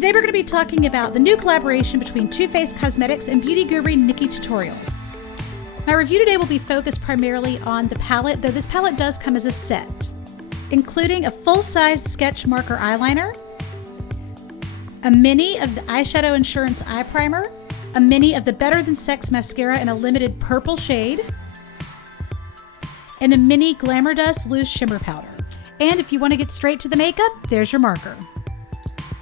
Today we're going to be talking about the new collaboration between Too Faced Cosmetics and beauty guru Nikkietutorials. My review today will be focused primarily on the palette, though this palette does come as a set, including a full-size sketch marker eyeliner, a mini of the Eyeshadow Insurance Eye Primer, a mini of the Better Than Sex Mascara in a limited purple shade, and a mini Glamour Dust Loose Shimmer Powder. And if you want to get straight to the makeup, there's your marker.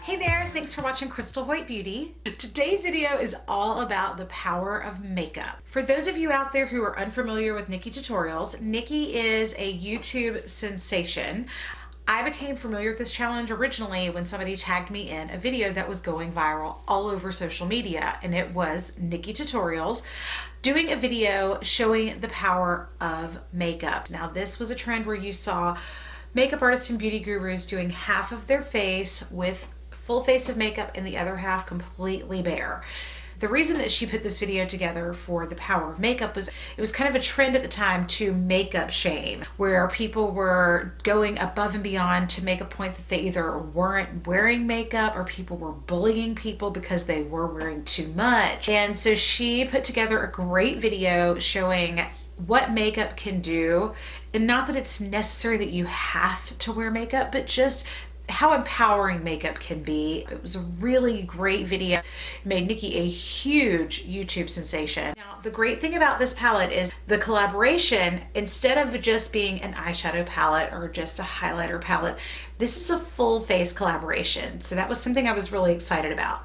Hey there, thanks for watching Crystal White Beauty. Today's video is all about the power of makeup. For those of you out there who are unfamiliar with Nikkietutorials, Nikkie is a YouTube sensation. I became familiar with this challenge originally when somebody tagged me in a video that was going viral all over social media, and it was Nikkietutorials doing a video showing the power of makeup. Now, this was a trend where you saw makeup artists and beauty gurus doing half of their face with full face of makeup and the other half completely bare. The reason that she put this video together for the power of makeup was it was kind of a trend at the time to makeup shame, where people were going above and beyond to make a point that they either weren't wearing makeup or people were bullying people because they were wearing too much. And so she put together a great video showing what makeup can do, and not that it's necessary that you have to wear makeup, but just how empowering makeup can be. It was a really great video. It made Nikkie a huge YouTube sensation. Now, the great thing about this palette is the collaboration, instead of just being an eyeshadow palette or just a highlighter palette, this is a full face collaboration. So that was something I was really excited about.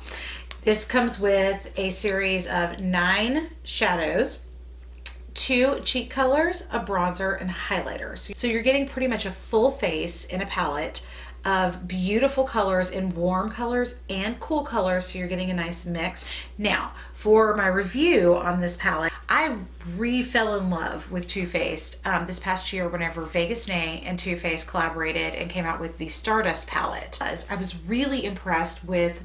This comes with a series of 9 shadows, 2 cheek colors, a bronzer, and highlighter. So you're getting pretty much a full face in a palette of beautiful colors in warm colors and cool colors, so you're getting a nice mix. Now, for my review on this palette, I fell in love with Too Faced this past year whenever Vegas Nay and Too Faced collaborated and came out with the Stardust palette. I was really impressed with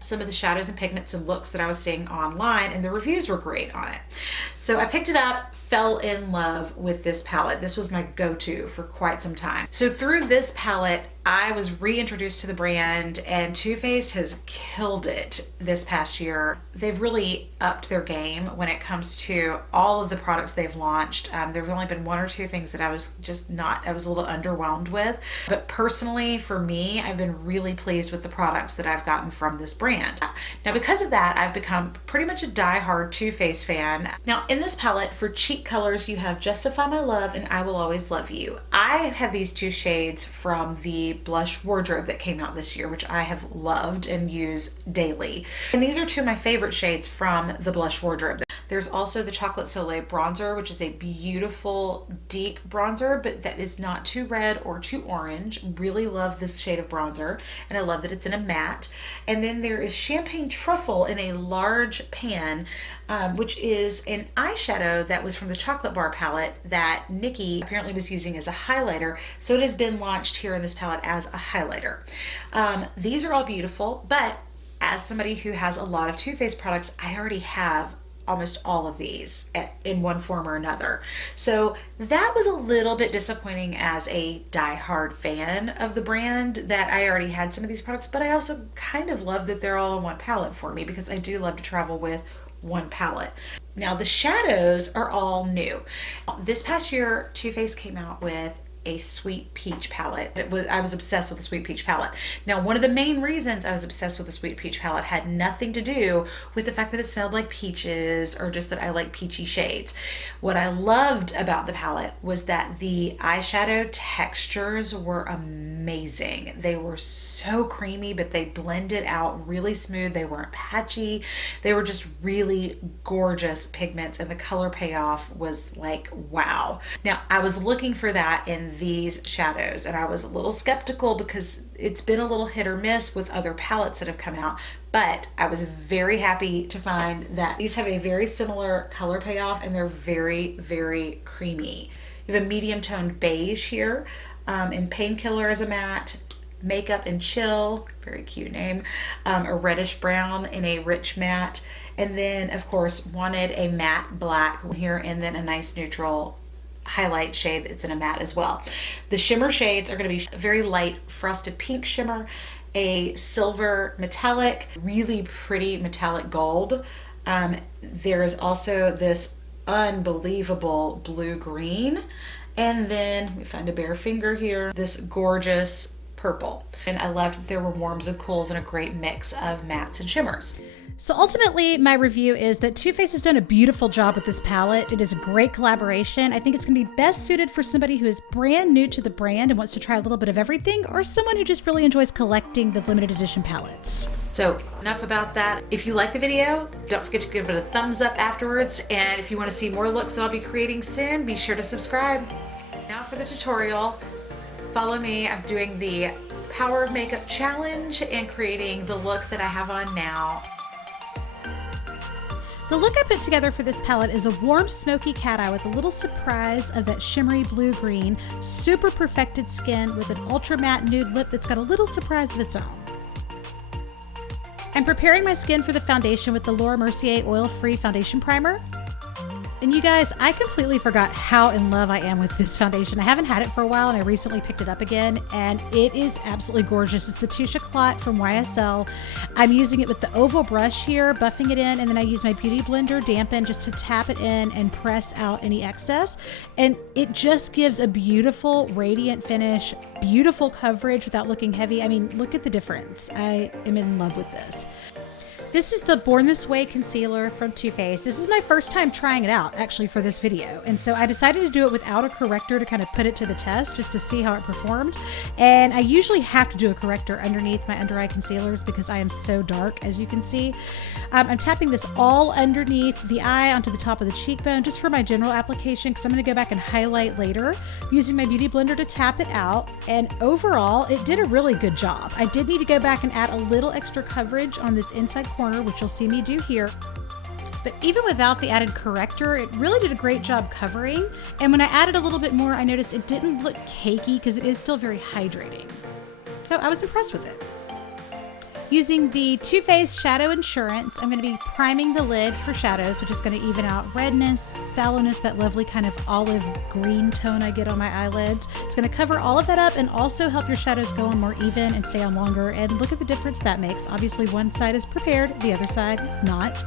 some of the shadows and pigments and looks that I was seeing online, and the reviews were great on it. So I picked it up, fell in love with this palette. This was my go-to for quite some time. So through this palette, I was reintroduced to the brand, and Too Faced has killed it this past year. They've really upped their game when it comes to all of the products they've launched. There have only been 1 or 2 things that I was a little underwhelmed with. But personally, for me, I've been really pleased with the products that I've gotten from this brand. Now, because of that, I've become pretty much a die-hard Too Faced fan. Now, in this palette, for cheek colors, you have Justify My Love and I Will Always Love You. I have these 2 shades from the blush wardrobe that came out this year, which I have loved and use daily. And these are 2 of my favorite shades from the blush wardrobe. There's also the Chocolate Soleil bronzer, which is a beautiful deep bronzer, but that is not too red or too orange. Really love this shade of bronzer, and I love that it's in a matte. And then there is Champagne Truffle in a large pan, which is an eyeshadow that was from the Chocolate Bar palette that Nikkie apparently was using as a highlighter. So it has been launched here in this palette as a highlighter. These are all beautiful, but as somebody who has a lot of Too Faced products, I already have almost all of these in one form or another. So that was a little bit disappointing as a die-hard fan of the brand, that I already had some of these products, but I also kind of love that they're all in one palette for me, because I do love to travel with one palette. Now, the shadows are all new. This past year, Too Faced came out with a sweet peach palette. I was obsessed with the sweet peach palette. Now, one of the main reasons I was obsessed with the sweet peach palette had nothing to do with the fact that it smelled like peaches or just that I like peachy shades. What I loved about the palette was that the eyeshadow textures were amazing. They were so creamy, but they blended out really smooth. They weren't patchy. They were just really gorgeous pigments, and the color payoff was like, wow. Now, I was looking for that in these shadows, and I was a little skeptical because it's been a little hit or miss with other palettes that have come out, but I was very happy to find that these have a very similar color payoff, and they're very, very creamy. You have a medium toned beige here, and Painkiller as a matte, Makeup and Chill, very cute name, a reddish brown in a rich matte, and then of course wanted a matte black here, and then a nice neutral highlight shade that's in a matte as well. The shimmer shades are going to be very light frosted pink shimmer a silver metallic, really pretty metallic gold. There is also this unbelievable blue-green, and then we find a bare finger here, this gorgeous purple. And I loved that there were warms and cools and a great mix of mattes and shimmers. So ultimately, my review is that Too Faced has done a beautiful job with this palette. It is a great collaboration. I think it's going to be best suited for somebody who is brand new to the brand and wants to try a little bit of everything, or someone who just really enjoys collecting the limited edition palettes. So enough about that. If you like the video, don't forget to give it a thumbs up afterwards. And if you want to see more looks that I'll be creating soon, be sure to subscribe. Now for the tutorial. Follow me. I'm doing the Power of Makeup challenge and creating the look that I have on now. The look I put together for this palette is a warm, smoky cat eye with a little surprise of that shimmery blue-green, super perfected skin with an ultra matte nude lip that's got a little surprise of its own. I'm preparing my skin for the foundation with the Mercier Oil-Free Foundation Primer. And you guys, I completely forgot how in love I am with this foundation. I haven't had it for a while and I recently picked it up again, and it is absolutely gorgeous. It's the Touche Éclat from YSL. I'm using it with the oval brush here, buffing it in, and then I use my Beauty Blender dampen just to tap it in and press out any excess. And it just gives a beautiful, radiant finish, beautiful coverage without looking heavy. I mean, look at the difference. I am in love with this. This is the Born This Way concealer from Too Faced. This is my first time trying it out actually for this video. And so I decided to do it without a corrector to kind of put it to the test just to see how it performed. And I usually have to do a corrector underneath my under eye concealers because I am so dark, as you can see. I'm tapping this all underneath the eye onto the top of the cheekbone just for my general application because I'm going to go back and highlight later using my Beauty Blender to tap it out. And overall, it did a really good job. I did need to go back and add a little extra coverage on this inside corner, which you'll see me do here. But even without the added corrector, it really did a great job covering. And when I added a little bit more, I noticed it didn't look cakey because it is still very hydrating. So I was impressed with it. Using the Too Faced Shadow Insurance, I'm going to be priming the lid for shadows, which is going to even out redness, sallowness, that lovely kind of olive green tone I get on my eyelids. It's going to cover all of that up and also help your shadows go on more even and stay on longer. And look at the difference that makes. Obviously, one side is prepared, the other side not.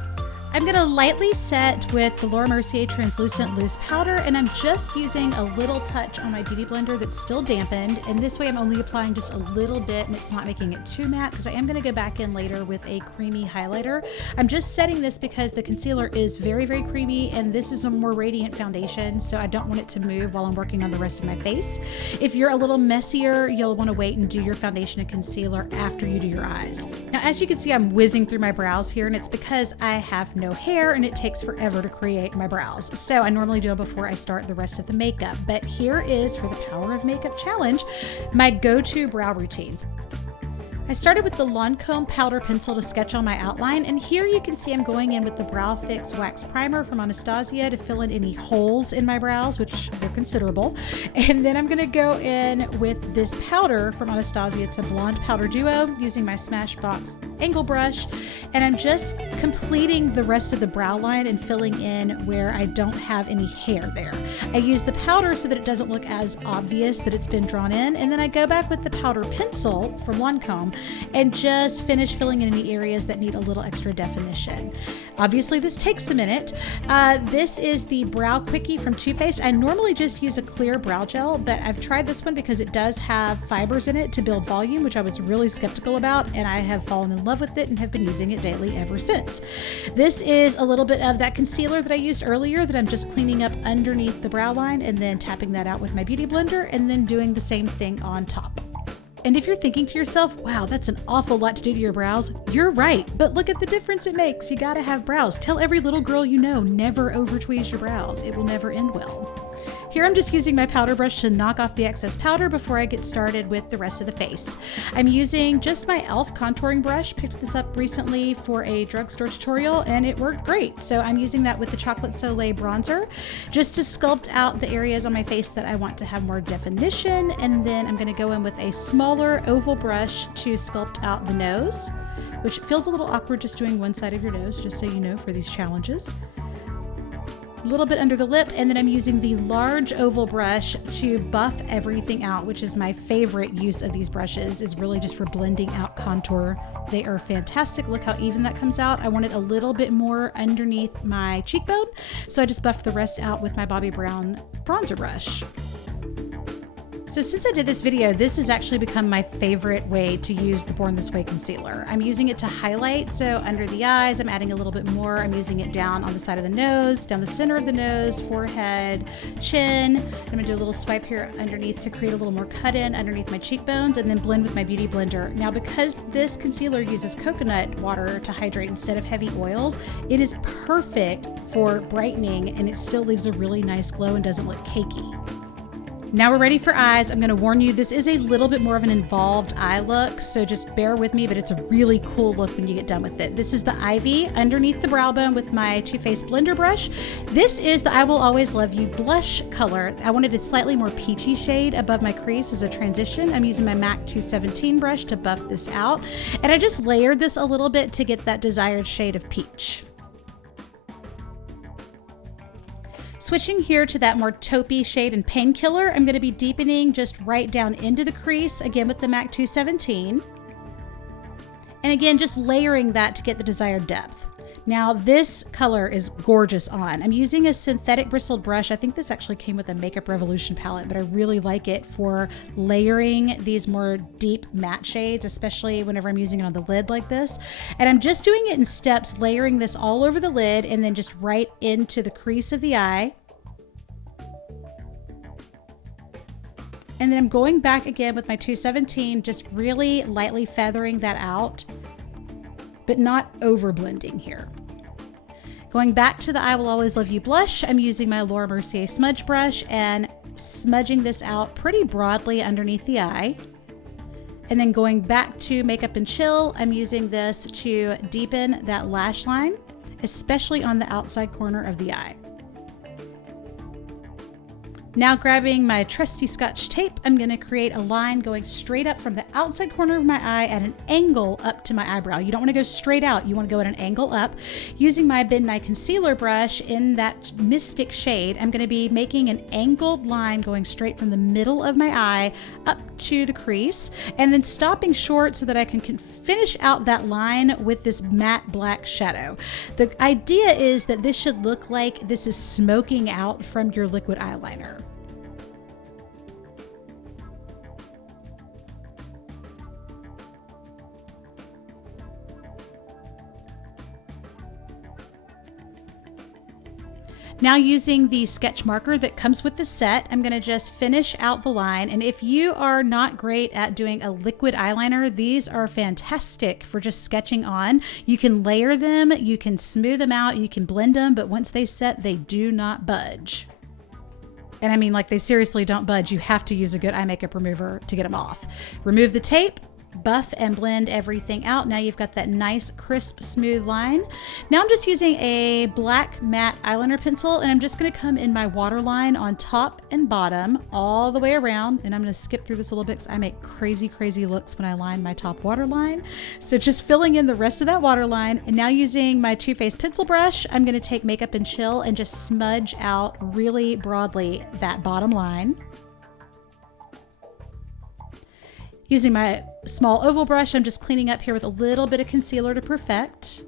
I'm going to lightly set with the Mercier Translucent Loose Powder, and I'm just using a little touch on my Beauty Blender that's still dampened, and this way I'm only applying just a little bit and it's not making it too matte because I am going to go back in later with a creamy highlighter. I'm just setting this because the concealer is very, very creamy and this is a more radiant foundation, so I don't want it to move while I'm working on the rest of my face. If you're a little messier, you'll want to wait and do your foundation and concealer after you do your eyes. Now, as you can see, I'm whizzing through my brows here, and it's because I have no hair and it takes forever to create my brows. So I normally do it before I start the rest of the makeup. But here is, for the Power of Makeup challenge, my go-to brow routines. I started with the Lancome powder pencil to sketch on my outline, and here you can see I'm going in with the Brow Fix Wax Primer from Anastasia to fill in any holes in my brows, which they're considerable. And then I'm going to go in with this powder from Anastasia. It's a blonde powder duo using my Smashbox angle brush, and I'm just completing the rest of the brow line and filling in where I don't have any hair there. I use the powder so that it doesn't look as obvious that it's been drawn in, and then I go back with the powder pencil from Lancome and just finish filling in any areas that need a little extra definition. Obviously, this takes a minute. This is the Brow Quickie from Too Faced. I normally just use a clear brow gel, but I've tried this one because it does have fibers in it to build volume, which I was really skeptical about, and I have fallen in love with it and have been using it daily ever since. This is a little bit of that concealer that I used earlier that I'm just cleaning up underneath the brow line and then tapping that out with my Beauty Blender and then doing the same thing on top. And if you're thinking to yourself, wow, that's an awful lot to do to your brows, you're right. But look at the difference it makes. You gotta have brows. Tell every little girl you know, never over tweeze your brows. It will never end well. Here I'm just using my powder brush to knock off the excess powder before I get started with the rest of the face. I'm using just my e.l.f. contouring brush. Picked this up recently for a drugstore tutorial and it worked great. So I'm using that with the Chocolate Soleil bronzer just to sculpt out the areas on my face that I want to have more definition. And then I'm going to go in with a smaller oval brush to sculpt out the nose, which feels a little awkward just doing one side of your nose, just so you know, for these challenges. a little bit under the lip, and then I'm using the large oval brush to buff everything out, which is my favorite use of these brushes, is really just for blending out contour. They are fantastic. Look how even that comes out. I wanted a little bit more underneath my cheekbone, so I just buffed the rest out with my Bobbi Brown bronzer brush. So since I did this video, this has actually become my favorite way to use the Born This Way concealer. I'm using it to highlight, so under the eyes, I'm adding a little bit more. I'm using it down on the side of the nose, down the center of the nose, forehead, chin. I'm gonna do a little swipe here underneath to create a little more cut in underneath my cheekbones, and then blend with my Beauty Blender. Now, because this concealer uses coconut water to hydrate instead of heavy oils, it is perfect for brightening, and it still leaves a really nice glow and doesn't look cakey. Now we're ready for eyes. I'm gonna warn you, this is a little bit more of an involved eye look, so just bear with me, but it's a really cool look when you get done with it. This is the Ivy underneath the brow bone with my Too Faced blender brush. This is the I Will Always Love You blush color. I wanted a slightly more peachy shade above my crease as a transition. I'm using my MAC 217 brush to buff this out, and I just layered this a little bit to get that desired shade of peach. Switching here to that more taupey shade and Painkiller, I'm going to be deepening just right down into the crease, again with the MAC 217. And again, just layering that to get the desired depth. Now this color is gorgeous on. I'm using a synthetic bristled brush. I think this actually came with a Makeup Revolution palette, but I really like it for layering these more deep matte shades, especially whenever I'm using it on the lid like this. And I'm just doing it in steps, layering this all over the lid and then just right into the crease of the eye. And then I'm going back again with my 217, just really lightly feathering that out, but not over blending here. Going back to the I Will Always Love You blush, I'm using my Laura Mercier smudge brush and smudging this out pretty broadly underneath the eye. And then going back to Makeup and Chill, I'm using this to deepen that lash line, especially on the outside corner of the eye. Now grabbing my trusty Scotch tape, I'm going to create a line going straight up from the outside corner of my eye at an angle up to my eyebrow. You don't want to go straight out, you want to go at an angle up. Using my Midnight Concealer brush in that Mystic shade, I'm going to be making an angled line going straight from the middle of my eye up to the crease, and then stopping short so that I can finish out that line with this matte black shadow. The idea is that this should look like this is smoking out from your liquid eyeliner. Now using the sketch marker that comes with the set, I'm going to just finish out the line. And if you are not great at doing a liquid eyeliner, these are fantastic for just sketching on. You can layer them, you can smooth them out, you can blend them, but once they set, they do not budge. And I mean, like, they seriously don't budge. You have to use a good eye makeup remover to get them off. Remove the tape, buff and blend everything out. Now you've got that nice crisp smooth line. Now I'm just using a black matte eyeliner pencil, and I'm just going to come in my waterline on top and bottom all the way around, and I'm going to skip through this a little bit because I make crazy looks when I line my top waterline. So just filling in the rest of that waterline, and now using my Too Faced pencil brush, I'm going to take Makeup and Chill and just smudge out really broadly that bottom line. Using my small oval brush, I'm just cleaning up here with a little bit of concealer to perfect.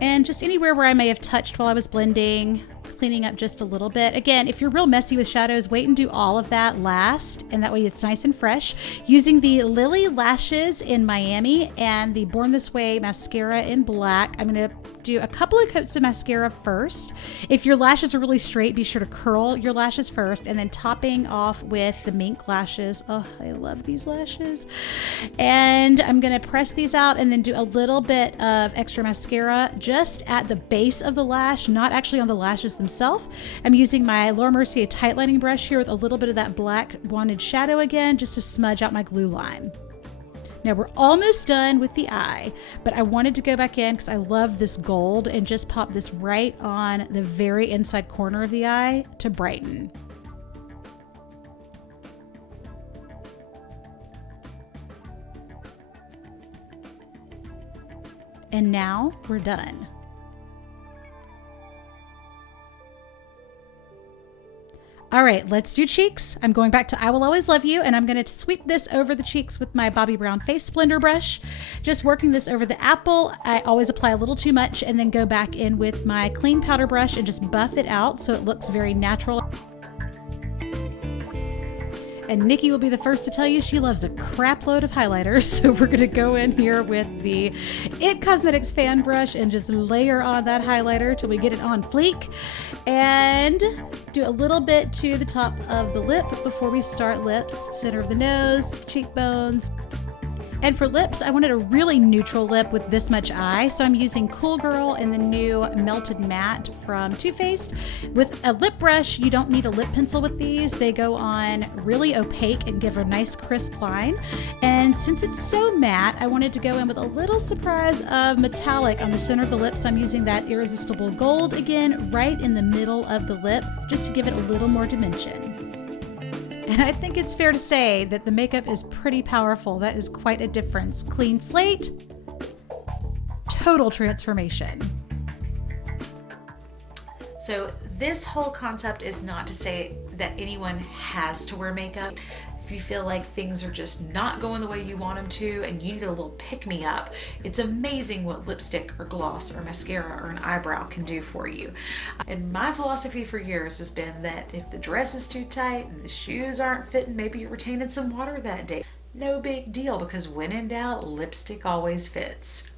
And just anywhere where I may have touched while I was blending, cleaning up just a little bit. Again, if you're real messy with shadows, wait and do all of that last, and that way it's nice and fresh. Using the Lily Lashes in Miami and the Born This Way mascara in black, I'm going to do a couple of coats of mascara first. If your lashes are really straight, be sure to curl your lashes first, and then topping off with the Mink lashes. Oh, I love these lashes. And I'm going to press these out and then do a little bit of extra mascara just at the base of the lash, not actually on the lashes themselves. I'm using my Laura Mercier tight lining brush here with a little bit of that black wanted shadow again, just to smudge out my glue line. Now we're almost done with the eye, but I wanted to go back in because I love this gold and just pop this right on the very inside corner of the eye to brighten. And now we're done. All right, let's do cheeks. I'm going back to I Will Always Love You, and I'm going to sweep this over the cheeks with my Bobbi Brown Face Blender brush. Just working this over the apple. I always apply a little too much and then go back in with my clean powder brush and just buff it out so it looks very natural. And Nikki will be the first to tell you she loves a crap load of highlighters. So we're gonna go in here with the IT Cosmetics fan brush and just layer on that highlighter till we get it on fleek. And do a little bit to the top of the lip before we start lips, center of the nose, cheekbones. And for lips, I wanted a really neutral lip with this much eye, so I'm using Cool Girl in the new Melted Matte from Too Faced. With a lip brush, you don't need a lip pencil with these. They go on really opaque and give a nice crisp line. And since it's so matte, I wanted to go in with a little surprise of metallic on the center of the lips. I'm using that Irresistible Gold again, right in the middle of the lip, just to give it a little more dimension. And I think it's fair to say that the makeup is pretty powerful. That is quite a difference. Clean slate, total transformation. So this whole concept is not to say that anyone has to wear makeup. If you feel like things are just not going the way you want them to and you need a little pick-me-up, it's amazing what lipstick or gloss or mascara or an eyebrow can do for you. And my philosophy for years has been that if the dress is too tight and the shoes aren't fitting, maybe you're retaining some water that day. No big deal, because when in doubt, lipstick always fits.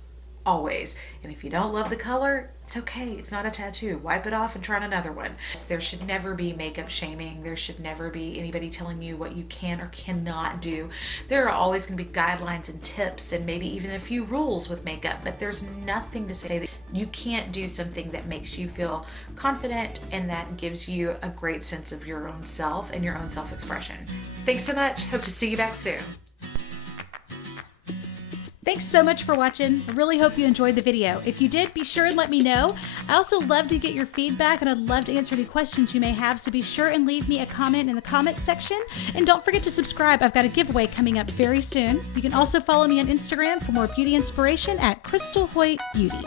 Always. And if you don't love the color, it's okay. It's not a tattoo. Wipe it off and try on another one. There should never be makeup shaming. There should never be anybody telling you what you can or cannot do. There are always going to be guidelines and tips and maybe even a few rules with makeup, but there's nothing to say that you can't do something that makes you feel confident and that gives you a great sense of your own self and your own self-expression. Thanks so much. Hope to see you back soon. Thanks so much for watching. I really hope you enjoyed the video. If you did, be sure and let me know. I also love to get your feedback and I'd love to answer any questions you may have, so be sure and leave me a comment in the comment section. And don't forget to subscribe. I've got a giveaway coming up very soon. You can also follow me on Instagram for more beauty inspiration at Crystal Hoyt Beauty.